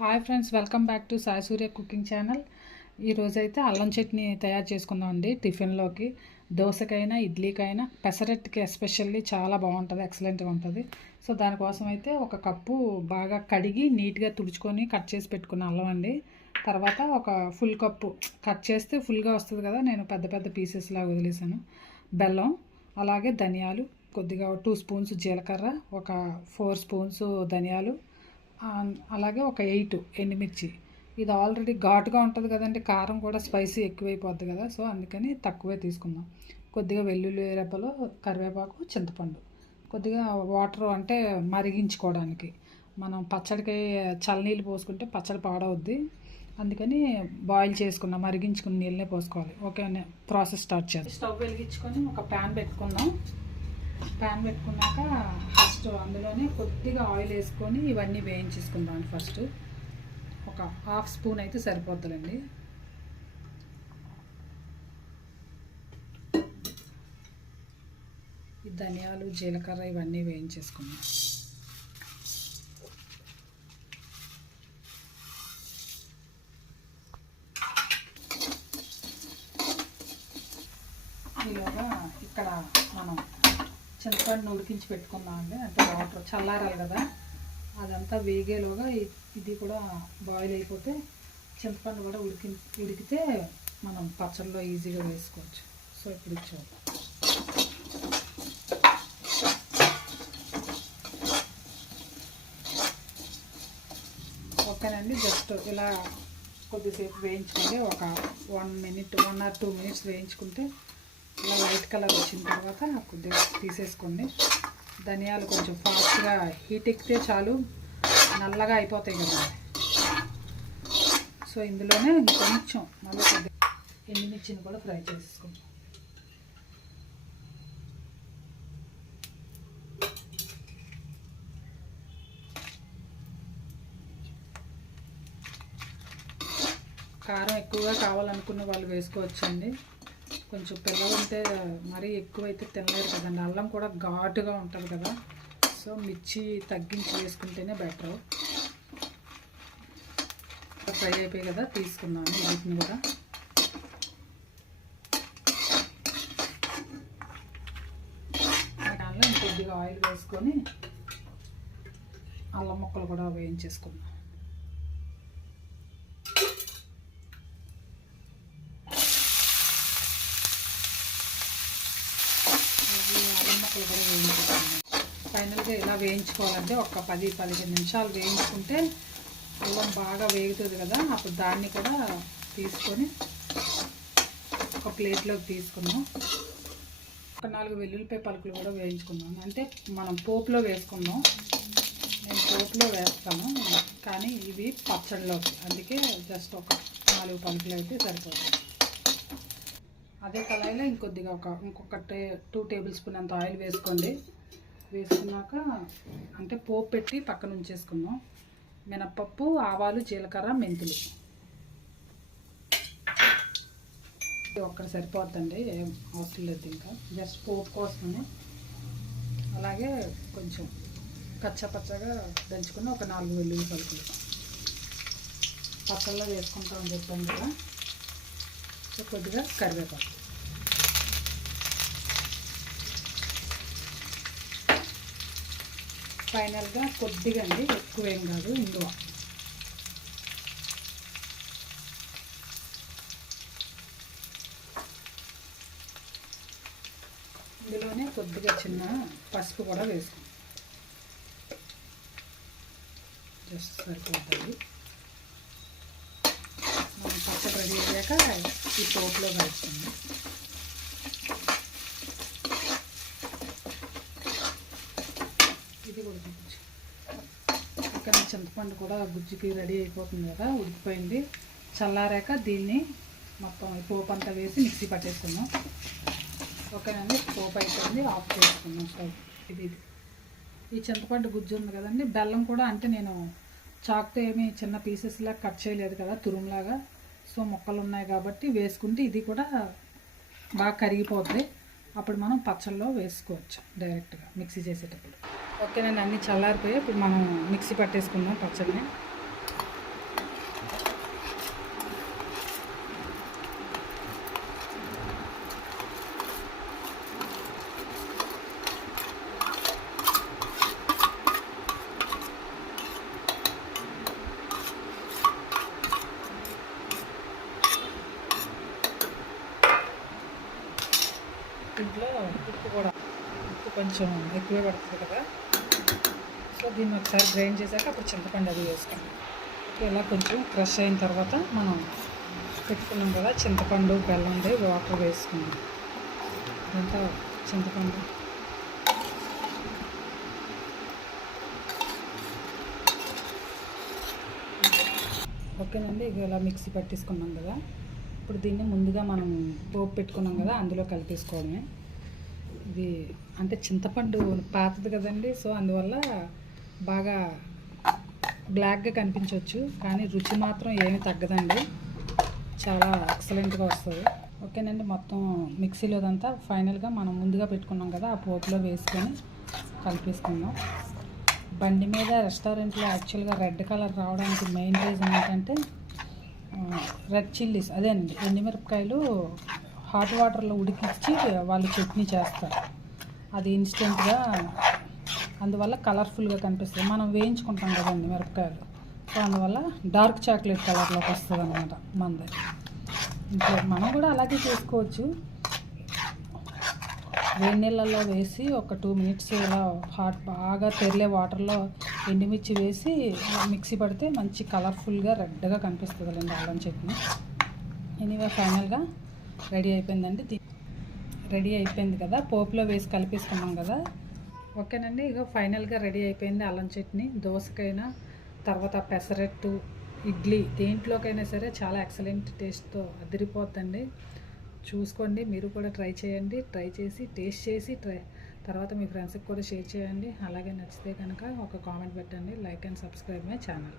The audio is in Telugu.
Hi friends welcome back to Sai Surya cooking channel. ఈరోజైతే అల్లం చట్నీ తయారు చేసుకుందాం అండి టిఫిన్లోకి. దోశకైనా ఇడ్లీకైనా పెసరట్కి ఎస్పెషల్లీ చాలా బాగుంటుంది ఎక్సలెంట్గా ఉంటుంది. సో దానికోసం అయితే ఒక కప్పు బాగా కడిగి నీట్గా తుడుచుకొని కట్ చేసి పెట్టుకున్న అల్లం అండి. తర్వాత ఒక ఫుల్ కప్పు కట్ చేస్తే ఫుల్గా వస్తుంది కదా నేను పెద్ద పెద్ద పీసెస్లా వదిలేసాను. బెల్లం అలాగే ధనియాలు కొద్దిగా టూ స్పూన్స్ జీలకర్ర ఒక ఫోర్ స్పూన్స్ ధనియాలు అలాగే ఒక ఎయిట్ ఎండుమిర్చి. ఇది ఆల్రెడీ ఘాటుగా ఉంటుంది కదండి కారం కూడా స్పైసీ ఎక్కువైపోద్ది కదా సో అందుకని తక్కువే తీసుకుందాం. కొద్దిగా వెల్లుల్లి రెప్పలు కరివేపాకు చింతపండు. కొద్దిగా వాటర్ అంటే మరిగించుకోవడానికి. మనం పచ్చడికి చల్లనీళ్ళు పోసుకుంటే పచ్చడి పాడవుద్ది. అందుకని బాయిల్ చేసుకున్నాం మరిగించుకున్న నీళ్ళనే పోసుకోవాలి. ఓకే ప్రాసెస్ స్టార్ట్ చేయాలి స్టవ్ వెలిగించుకొని ఒక ప్యాన్ పెట్టుకుందాం. ప్యాన్ పెట్టుకున్నాక ఫస్ట్ అందులోనే కొద్దిగా ఆయిల్ వేసుకొని ఇవన్నీ వేయించేసుకుందాం ఫస్ట్. ఒక హాఫ్ స్పూన్ అయితే సరిపోతుందండి. ధనియాలు జీలకర్ర ఇవన్నీ వేయించేసుకుందాం. ఈలోగా ఇక్కడ మనం చింతపండుని ఉడికించి పెట్టుకున్నాం అండి. అంటే వాటర్ చల్లారాలి కదా. అదంతా వేగేలోగా ఇది కూడా బాయిల్ అయిపోతే చింతపండు కూడా ఉడికి ఉడికితే మనం పచ్చళ్ళలో ఈజీగా వేసుకోవచ్చు. సో ఇప్పుడు ఇది చూద్దాం. ఓకేనండి జస్ట్ ఇలా కొద్దిసేపు వేయించుకుంటే ఒక one minute one or two minutes వేయించుకుంటే ఇలా వైట్ కలర్ వచ్చిన తర్వాత కొద్దిగా తీసేసుకోండి ధనియాలు కొంచెం ఫాస్ట్గా హీట్ ఎక్కితే చాలు నల్లగా అయిపోతాయి కదా. సో ఇందులోనే కొంచెం మళ్ళీ కొద్దిగా ఎండుమిర్చిని కూడా ఫ్రై చేసుకుంటాం కారం ఎక్కువగా కావాలనుకున్న వాళ్ళు వేసుకోవచ్చండి. కొంచెం పిల్లలు అంటే మరీ ఎక్కువైతే తినలేరు కదండి. అల్లం కూడా ఘాటుగా ఉంటుంది కదా. సో మిర్చి తగ్గించి వేసుకుంటేనే బెటర్ ఫ్రై అయిపోయి కదా తీసుకున్నాను వీటిని కూడా. దాంట్లో ఇంకొద్దిగా ఆయిల్ వేసుకొని అల్లం ముక్కలు కూడా వేయించేసుకున్నాను ఇవి అల్లం ముక్కలు కూడా వేయించుకోవాలి ఫైనల్గా ఇలా వేయించుకోవాలంటే ఒక పది పదిహేను నిమిషాలు వేయించుకుంటే అల్లం బాగా వేగుతుంది కదా అప్పుడు దాన్ని కూడా తీసుకొని ఒక ప్లేట్లోకి తీసుకున్నాం ఒక నాలుగు వెల్లుల్లిపాయ పలుకులు కూడా వేయించుకున్నాం అంటే మనం పోపులో వేసుకున్నాం నేను పోపులో వేస్తాను కానీ ఇవి పచ్చడిలోకి అందుకే జస్ట్ ఒక నాలుగు పలుకులు అయితే సరిపోతుంది. అదే కళాయిలో ఇంకొద్దిగా ఒక ఇంకొక టే టూ టేబుల్ స్పూన్ అంత ఆయిల్ వేసుకోండి. వేసుకున్నాక అంటే పోపు పెట్టి పక్కన ఉంచేసుకుందాం మినప్పప్పు ఆవాలు జీలకర్ర మెంతులు. ఇది ఒక్కటి సరిపోద్దండి. ఏం అవసరం లేదు ఇంకా. జస్ట్ పోపు కోసమే అలాగే కొంచెం కచ్చపచ్చగా దంచుకుని ఒక నాలుగు వెల్లుల్లి పలుకులు. పక్కల్లో వేసుకుంటామని చెప్పాను కదా. సో కొద్దిగా కరివేపాకు. ఫైనల్గా కొద్దిగా అండి ఎక్కువ ఏం కాదు ఇంగువ. ఇందులోనే కొద్దిగా చిన్న పసుపు కూడా వేసుకుంటాం జస్ట్ సరిపోతుంది. మనం పచ్చడి రెడీ అయ్యాక ఈ పోపులో కలుస్తుంది ఇది కూడా కొంచెం ఇక్కడ చింతపండు కూడా గుజ్జుకి రెడీ అయిపోతుంది కదా ఉడికిపోయింది. చల్లారాక దీన్ని మొత్తం పోపు అంతా వేసి మిక్సీ పట్టేసుకున్నాం ఓకేనండి పోపు అయిపోయింది ఆఫ్ చేసుకున్నాం స్టవ్. ఇది ఇది. ఈ చింతపండు గుజ్జు ఉంది కదండి బెల్లం కూడా అంటే నేను చాక్తో ఏమి చిన్న పీసెస్లా కట్ చేయలేదు కదా తురుములాగా. సో మొక్కలు ఉన్నాయి కాబట్టి వేసుకుంటే ఇది కూడా బాగా కరిగిపోతుంది అప్పుడు మనం పచ్చళ్ళలో వేసుకోవచ్చు డైరెక్ట్గా మిక్సీ చేసేటప్పుడు. ఓకేనండి అన్నీ చల్లారిపోయి ఇప్పుడు మనం మిక్సీ పట్టేసుకుందాం పచ్చడిని. ఇంట్లో ఉప్పు కూడా ఉప్పు కొంచెం ఎక్కువే పడుతుంది కదా. సో దీన్ని ఒకసారి గ్రైండ్ చేశాక అప్పుడు చింతపండు అది వేసుకోండి. ఇలా కొంచెం క్రష్ అయిన తర్వాత మనం పెట్టుకున్నాం కదా చింతపండు బెల్లం వాటర్ వేసుకున్నాం ఇదంతా చింతపండు. ఓకేనండి ఇక ఇలా మిక్సీ పట్టేసుకున్నాం కదా. ఇప్పుడు దీన్ని ముందుగా మనం పోపు పెట్టుకున్నాం కదా అందులో కలిపేసుకోవడమే. ఇది అంటే చింతపండు పాతది కదండి సో అందువల్ల బాగా బ్లాక్గా కనిపించవచ్చు కానీ రుచి మాత్రం ఏమీ తగ్గదండి. చాలా ఎక్సలెంట్గా వస్తుంది. ఓకేనండి మొత్తం మిక్సీలోదంతా ఫైనల్గా మనం ముందుగా పెట్టుకున్నాం కదా ఆ పోపులో వేసుకొని కలిపేసుకుందాం. బండి మీద రెస్టారెంట్లో యాక్చువల్గా రెడ్ కలర్ రావడానికి మెయిన్ రీజన్ ఏంటంటే రెడ్ చిల్లీస్ అదేనండి ఎండుమిరపకాయలు హాట్ వాటర్లో ఉడికించి వాళ్ళు చట్నీ చేస్తారు. అది ఇన్స్టెంట్గా అందువల్ల కలర్ఫుల్గా కనిపిస్తుంది. మనం వేయించుకుంటాం కదండి మిరపకాయలు. సో అందువల్ల డార్క్ చాక్లెట్ కలర్లోకి వస్తుంది అనమాట మంది. ఇంట్లో మనం కూడా అలాగే చేసుకోవచ్చు. వేడి నీళ్ళల్లో వేసి ఒక టూ మినిట్స్ ఇలా హాట్ బాగా తెరలే వాటర్లో ఎండుమిర్చి వేసి మిక్సీ పడితే మంచి కలర్ఫుల్గా రెడ్గా కనిపిస్తుంది అండి అల్లం చట్నీ. ఎనీవే ఫైనల్గా రెడీ అయిపోయిందండి. రెడీ అయిపోయింది కదా. పోపులో వేసి కలిపేసుకున్నాం కదా. ఓకేనండి ఇక ఫైనల్గా రెడీ అయిపోయింది అల్లం చట్నీ. దోసకైనా తర్వాత పెసరట్టు ఇడ్లీ దేంట్లోకైనా సరే చాలా ఎక్సలెంట్ టేస్ట్తో అదిరిపోద్దండి. చూసుకోండి మీరు కూడా ట్రై చేయండి. ట్రై చేసి టేస్ట్ చేసి ట్రై తర్వాత మీ ఫ్రెండ్స్కి కూడా షేర్ చేయండి. అలాగే నచ్చితే కనుక ఒక కామెంట్ పెట్టండి. Like and subscribe my channel.